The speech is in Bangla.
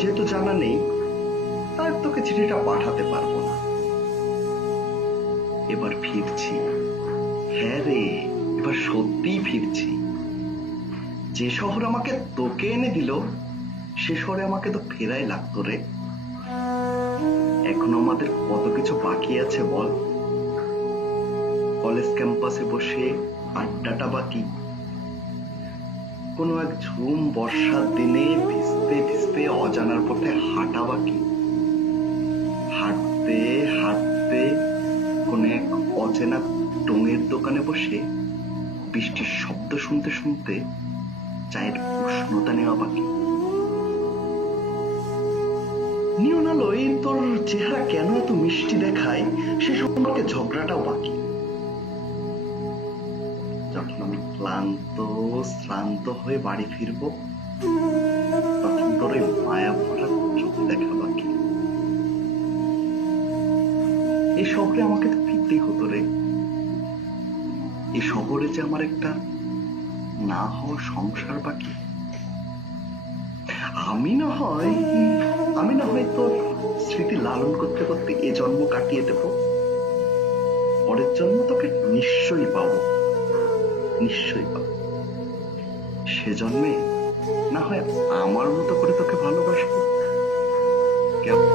যেহেতু জানা নেই, তাই তোকে চিঠিটা পাঠাতে পারবো না। এবার ফিরছি। হ্যাঁ রে, এবার সত্যিই ফিরছি। যে শহর আমাকে তোকে এনে দিল, সে শহরে আমাকে তো ফেরাই লাগতো রে। এখন আমাদের কত কিছু বাকি আছে বল। কলেজ ক্যাম্পাসে বসে আড্ডাটা বাকি, কোনো এক ঝুম বর্ষার দিনে ভিজতে ভিজতে অজানার পথে হাঁটা বাকি, হাঁটতে হাঁটতে কোন এক অচেনা টঙের দোকানে বসে বৃষ্টির শব্দ শুনতে শুনতে চায়ের উষ্ণতা নেওয়া বাকি। নিয়ন আলোয় তোর চেহারা কেন এত মিষ্টি দেখায় সে সম্পর্কে ঝগড়াটাও বাকি। যখন আমি ক্লান্ত শ্রান্ত হয়ে বাড়ি ফিরবো, তখন তোর ওই মায়া ভরা চোখ দেখা বাকি। এই শহরে আমাকে তো ফিরতেই হতো রে। এই শহরে যে আমার একটা না হওয়া সংসার বাকি। আমি না হয় তোর স্মৃতি লালন করতে করতে এ জন্ম কাটিয়ে দেব। পরের জন্ম তোকে নিশ্চয়ই পাবো, নিশ্চয়ই পাবো। সে জন্মে না হয় আমার মতো করে তোকে ভালোবাসবো। কেমন?